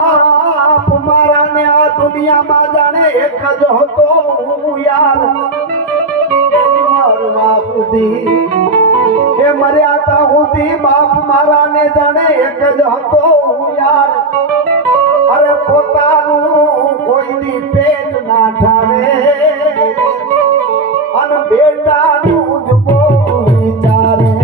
મારા ને આ દુનિયામાં જાણે એક જ હતો હું યાર મરવા સુધી એ મર્યા તા સુધી બાપ મારા ને જાણે એક જ હતો હું યાર અરે પોતાનું કોઈની પેટ ના ઠારે અને બેટાનું જ બહુ વિચારે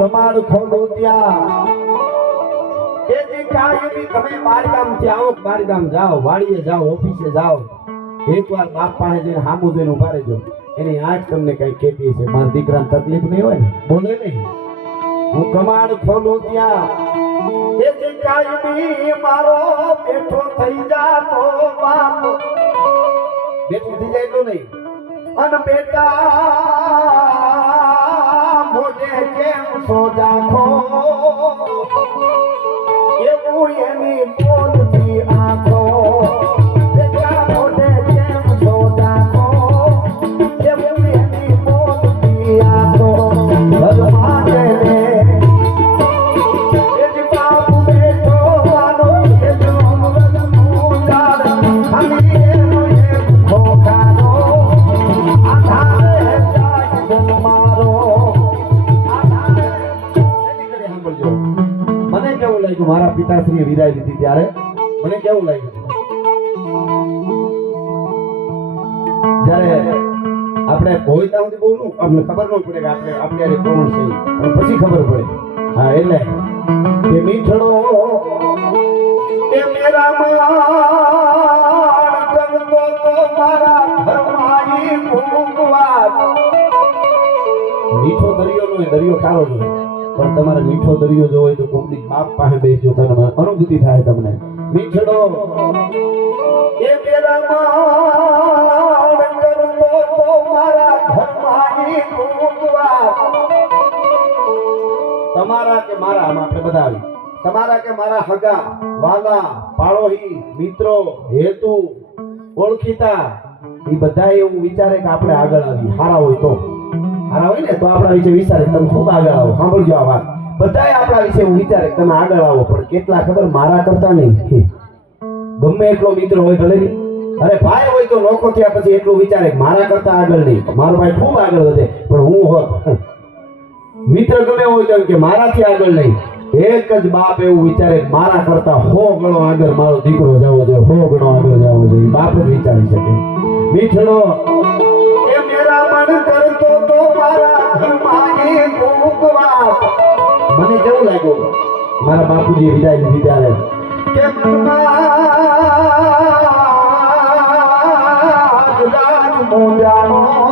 કમાડ ખોલો ત્યાં એ જે કાયમી તમે બારગામ થી આવો બારગામ જાઓ વાડીએ જાઓ ઓફિસે જાઓ એકવાર બાપ પાસે જઈને હામું જોઈને ઉભા રહેજો એની આંખ તમને કઈ કહેતી છે મારા દીકરાને તકલીફ નહીં હોય ને બોલે નહીં હું કમાડ ખોલો ત્યાં એ જે કાયમી મારો બેઠો થઈ જાતો બાપ બેઠો થઈ જાય તો નહીં અને બેટા મોઢે કેમ સોજાખો એવું એની બોલતી આંખો બેટા મોઢે કેમ સોજાખો એવું એની બોલતી આંખો ભગવાન ને એ જ બાપ બેઠો આનો એ જ અમૃત મુંજાર હમી એનો એક ખોખાનો આધારે જાય જન્મારો મને કેવું લાગ્યું મારા પિતાશ્રીએ વિદાય લીધી ત્યારે મને કેવું લાગ્યું જ્યારે આપણે ભોયતા સુધી બોલું અમને ખબર ન પડે કે આપણે અત્યારે કોણ છે પણ પછી ખબર પડે હા એટલે કે મીઠડો એ મેરા માણ કરતો તો મારા ઘરમાં ઈ ભૂંગવાત મીઠો દરિયો નો દરિયો ખારો છે પણ તમારે મીઠો દરિયો જો હોય તો કોકની બાપ પાસે બેસજો તમને અનુભૂતિ થાય તમને મીઠડો એ મેરા માણ કરતો તો મારા ઘરમાં ઈ ભૂંગવાત તમારા કે મારા આમાં આપણે બધા આવી તમારા કે મારા હગા વાલા પાડોહી મિત્રો હેતુ ઓળખીતા એ બધા એવું વિચારે કે આપણે આગળ આવી હારા હોય તો હારા હોય ને તો આપણા વિશે વિચારે તમે ખૂબ આગળ આવો સાંભળજો આ વાત બધાય આપણા વિશે એવું વિચારે તમે આગળ આવો પણ કેટલા ખબર મારા કરતા નહીં ગમે એટલો મિત્ર હોય ભલે નહીં અરે ભાઈ હોય તો લોકો થયા પછી એટલું વિચારે મારા કરતા આગળ નહીં મારો ભાઈ ખૂબ આગળ વધે પણ હું હોત મિત્ર ગમે હોય તો કે મારાથી આગળ નહીં એક જ બાપ એવું વિચારે મારા કરતા 100 ગણો આગળ મારો દીકરો જવો જોઈએ 100 ગણો આગળ જવો જોઈએ બાપ જ વિચારી શકે મીઠડો એ મેરા મન કરતો તો મારા ઘરમાં એ ભૂંગવાત મને કેવું લાગ્યું મારા બાપુજી વિદાય લીધી ત્યારે કે મનમાં રાજ મોજાનો